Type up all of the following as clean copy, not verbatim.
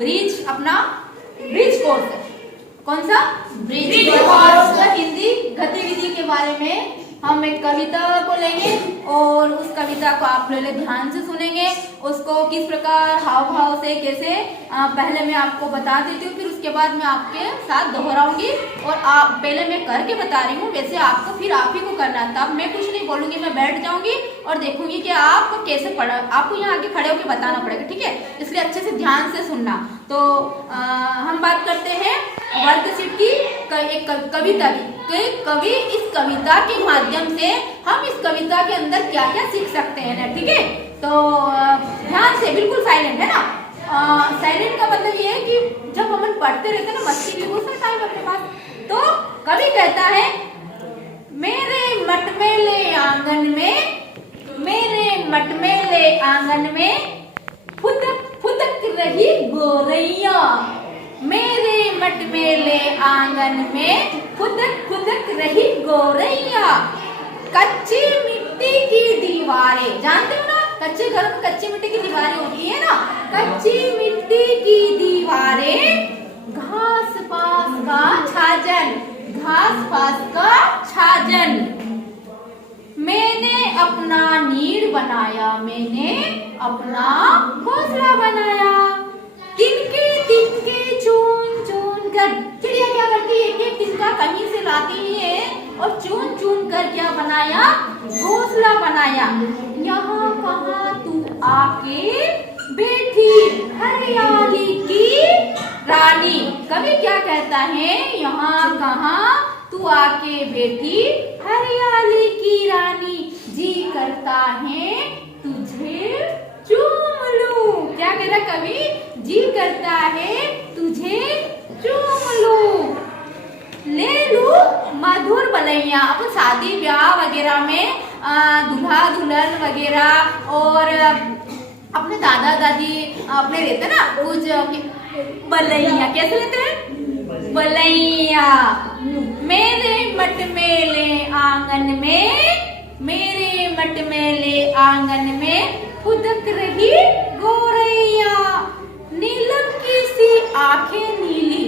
Bridge अपना bridge course है। कौन सा? Bridge course. हिंदी गतिविधि के बारे में हम एक कविता को लेंगे और उस कविता को आप लोग ध्यान से सुनेंगे। उसको किस प्रकार हाव भाव से कैसे पहले मैं आपको बता देती हूँ, फिर उसके बाद मैं आपके साथ दोहराऊंगी और आप पहले मैं करके बता रही हूँ, वैसे आपको फिर आप ही को करना है। तब मैं कुछ नहीं बोलूंगी, मैं बैठ जाऊंगी और देखूंगी कि आपको कैसे पढ़ा, आपको यहाँ आगे खड़े होकर बताना पड़ेगा, ठीक है? इसलिए अच्छे से ध्यान से सुनना। तो हम बात करते हैं वर्कशीट की एक कविता की। कवि इस कविता के माध्यम से हम इस कविता के अंदर क्या क्या सीख सकते हैं ना, ठीक है? तो ध्यान से, बिल्कुल साइलेंट है ना। साइलेंट का मतलब ये है कि जब हम पढ़ते रहते हैं ना, मस्ती भी बहुत सारा टाइम अपने पास, तो कवि कहता है मेरे मटमेले आंगन में, मेरे मटमेले आंगन में फुदक फुदक रही गोरैया, मेरे मटमेले आंगन में फुदक फुदक रही गोरैया। कच्ची मिट्टी की दीवारें, जानते हो ना, कच्चे घर में कच्ची मिट्टी की दीवारें होती है ना, कच्ची मिट्टी की दीवारें, घास पास का छाजन, घास पास का छाजन। मैंने अपना नीड़ बनाया, मैंने अपना घोंसला बनाया। तिनके तिनके चुन चुन कर, चिड़िया क्या करती है, एक तिनका कहीं से लाती है और चुन चुन कर क्या बनाया, घोंसला बनाया। यहाँ कहाँ तू आके बैठी हरियाली की रानी। कवि क्या कहता है, यहाँ कहाँ तू आके बैठी हरियाली की रानी, जी करता है तुझे चूम लूं। क्या कह रहा कवि, जी करता है तुझे चूम लूं, ले लूं मधुर बलैया। अपन शादी ब्याह वगैरह में दूल्हा दुल्हन वगैरह और अपने दादा दादी अपने रहते ना कुछ बलैया, कैसे लेते हैं, बलैया। मेरे मटमेले आंगन में, मेरे मटमेले आंगन में फुदक रही गोरैया। नीलम की सी आंखें नीली,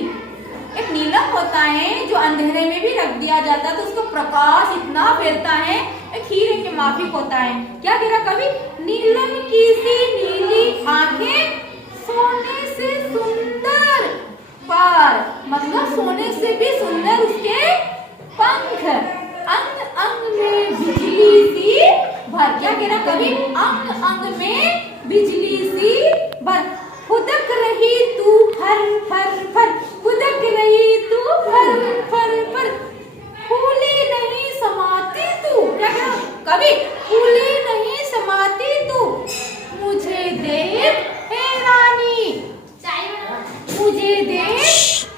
एक नीलम होता है जो अंधेरे में भी रख दिया जाता है तो उसको प्रकाश इतना फैलता है, एक हीरे के माफिक होता है। क्या कह रहा कवि, नीलम की सी नीली आंखें, सोने से सुंदर पर, मतलब सोने से भी सुंदर उसके पंख, अंग अंग में बिजली सी भर। क्या कह रहा कवि, अंग अंग में बिजली सी भर। फुदक रही तू फर फर फर, फुदक रही तू फर फर फर, फूले नहीं समाती तू। क्या कह रहा कवि, फूले नहीं समाती तू, मुझे दे हे रानी, मुझे दे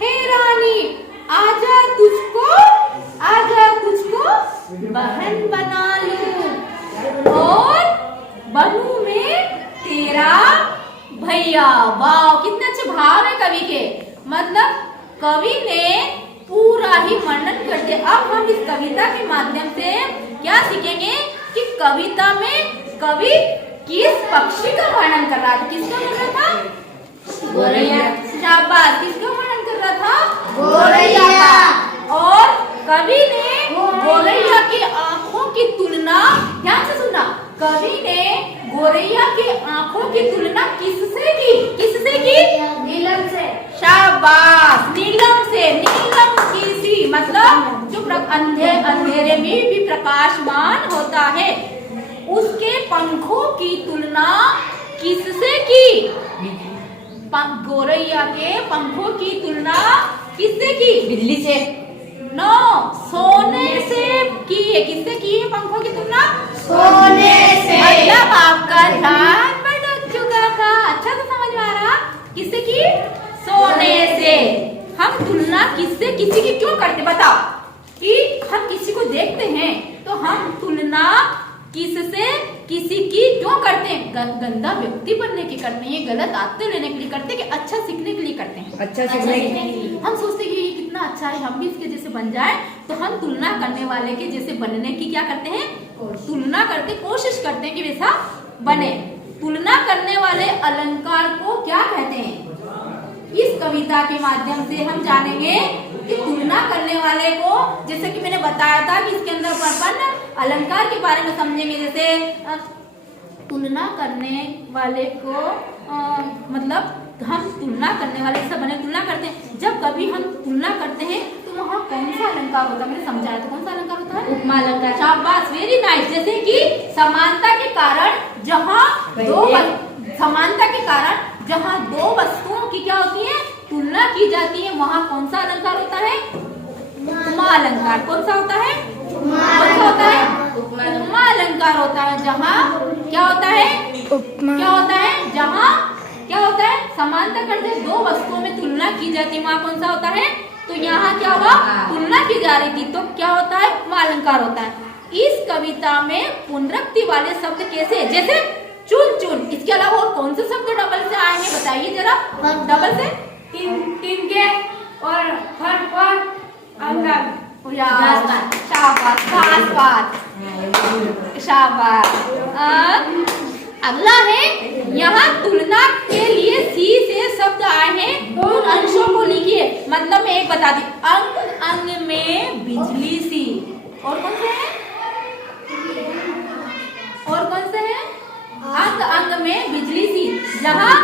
हे रानी, आजा तुझको, आजा तुझको बहन बना लूं और बनूं मैं तेरा भैया। वाह, कितने अच्छे भाव है कवि के। मतलब कवि ने पूरा ही वर्णन कर दिया। अब हम इस कविता के माध्यम से क्या सीखेंगे कि कविता में कवि किस पक्षी का वर्णन कर रहा था, किसका वर्णन था, गोरैया। शाबाश, किसका वर्णन कर रहा था, गोरैया का। और कवि ने गोरैया की आंखों की तुलना, ध्यान से सुनना, कवि ने गोरैया के आंखों की तुलना किससे की, किससे की, नीलम से। शाबाश, नीलम से। नीलम की सी मतलब जो अंधेरे में भी प्रकाशमान होता है, उसके पंखों की तुलना किससे की, गोरैया के पंखों की तुलना किससे की, बिजली से। नो, सोने से की है। किससे की है पंखों की तुलना, सोने से। मतलब आपका ध्यान भटक चुका था, अच्छा से समझ में आ रहा, किससे की, सोने से। हम तुलना किससे किसी की क्यों करते, बताओ, कि हम किसी को देखते हैं तो हम तुलना किससे किसी की क्यों करते हैं, गंदा व्यक्ति बनने की करते हैं, गलत आदतें लेने के लिए करते हैं कि अच्छा सीखने के लिए करते हैं, अच्छा सीखने के लिए। हम सोचते हैं कि ये कितना अच्छा है, हम भी इसके जैसे बन जाए, तो हम तुलना करने वाले के जैसे बनने की क्या करते हैं, तुलना करते, कोशिश करते हैं कि वैसा बने। तुलना करने वाले अलंकार को क्या कहते हैं, कविता के माध्यम से हम जानेंगे कि तुलना करने वाले को, जैसे कि मैंने बताया था कि इसके अंदर अपन अलंकार के बारे में समझेंगे। जैसे तुलना करने वाले को मतलब हम तुलना करने वाले से बने तुलना करते हैं। जब कभी हम तुलना करते हैं तो वहाँ कौन सा अलंकार होता है, मैंने समझाया था कौन सा अलंकार होता है, उपमा अलंकार। शाबाश, वेरी नाइस। जैसे कि समानता के कारण जहाँ दो वस्तुओं की क्या होती है, तुलना की जाती है, वहाँ कौन सा अलंकार होता है, उपमा अलंकार। कौन सा होता है, कौन सा होता है, उपमा अलंकार होता है। जहाँ क्या होता है, क्या होता है, जहाँ क्या होता है, समानता करते दो वस्तुओं में तुलना की जाती है, वहाँ कौन सा होता है, तो यहाँ क्या हुआ, तुलना की जा रही थी, तो क्या होता है, उपमा अलंकार होता है। इस कविता में पुनरुक्ति वाले शब्द कैसे, जैसे चुन चुन, इसके अलावा और कौन से शब्द डबल से आए हैं बताइए जरा, डबल से, तिनके और फट और अंगन। शाबाश, शाबाश। अगला है, यहाँ तुलना के लिए सी से शब्द आए हैं, उन अंशों को लिखिए। मतलब मैं एक बता दी, अंग अंग में बिजली सी, और कौन से है, और कौन से है, अंग अंग में बिजली सी, जहाँ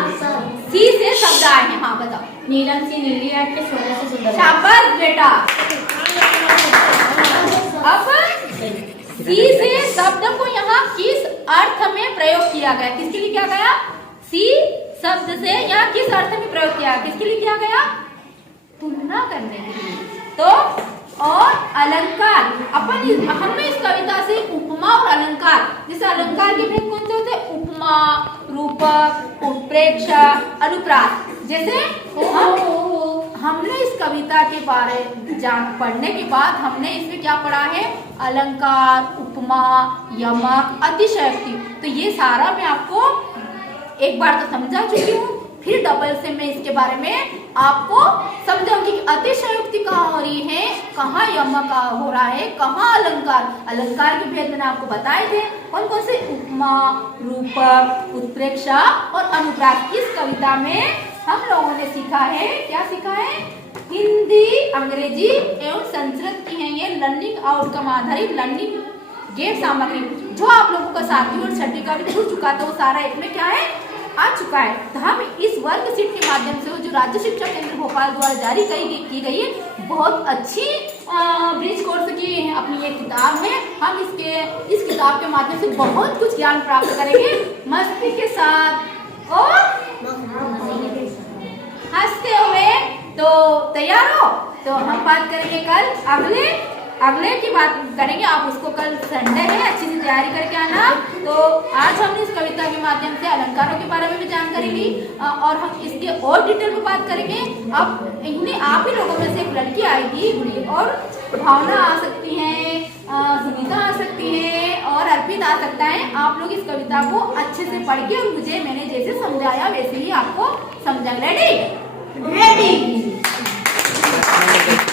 सी से शब्द आए हैं। हाँ बताओ, नीलम सी नीली आँख के सोने से सुंदर। शाबाश बेटा। अब सी से शब्द को यहाँ किस अर्थ में प्रयोग किया गया, किसके लिए किया गया, सी शब्द से यहाँ किस अर्थ में प्रयोग किया, किसके लिए किया गया, तुलना करने के लिए। तो और अलंकार, हमने इस कविता से उपमा और अलंकार, जैसे अलंकार के भेद कौन से होते हैं, उपमा, रूपक, उत्प्रेक्षा, अनुप्रास। जैसे हमने इस कविता के बारे पढ़ने के बाद हमने इसमें क्या पढ़ा है, अलंकार, उपमा, यमक, अतिशयोक्ति। तो ये सारा मैं आपको एक बार तो समझा चुकी हूँ, फिर डबल से मैं इसके बारे में आपको समझाऊंगी कि अतिशयोक्ति कहाँ हो रही है, कहाँ यमक हो रहा है, कहाँ अलंकार। अलंकार के भेद मैंने आपको बताए थे, कौन कौन से, उपमा, रूपक, उत्प्रेक्षा और अनुप्रास। इस कविता में हम लोगों ने सीखा है, क्या सीखा है, हिंदी, अंग्रेजी एवं संस्कृत की है ये लर्निंग आउटकम आधारित लर्निंग गेट सामग्री, जो आप लोगों का 7वीं और 6वीं का भी छूट चुका था, वो सारा एक में क्या है, आ चुका है। तो हम इस वर्ग शीट के माध्यम से, जो राज्य शिक्षा केंद्र भोपाल द्वारा जारी की गई है, बहुत अच्छी ब्रिज कोर्स की अपनी ये किताब है। हम इस किताब के माध्यम से बहुत कुछ ज्ञान प्राप्त करेंगे मस्ती के साथ और हंसते हुए। तो तैयार हो, तो हम बात करेंगे कल अगले की बात करेंगे। आप उसको कल संडे है, अच्छी से तैयारी करके आना। तो आज हमने इस कविता के माध्यम से अलंकारों के बारे में भी जानकारी ली और हम इसके और डिटेल में बात करेंगे। अब इन्हें आप ही लोगों में से एक लड़की आएगी और भावना आ सकती है, सुनीता आ सकती है और अर्पित आ सकता है। आप लोग इस कविता को अच्छे से पढ़ के और मुझे मैंने जैसे समझाया वैसे ही आपको समझा। रेडी?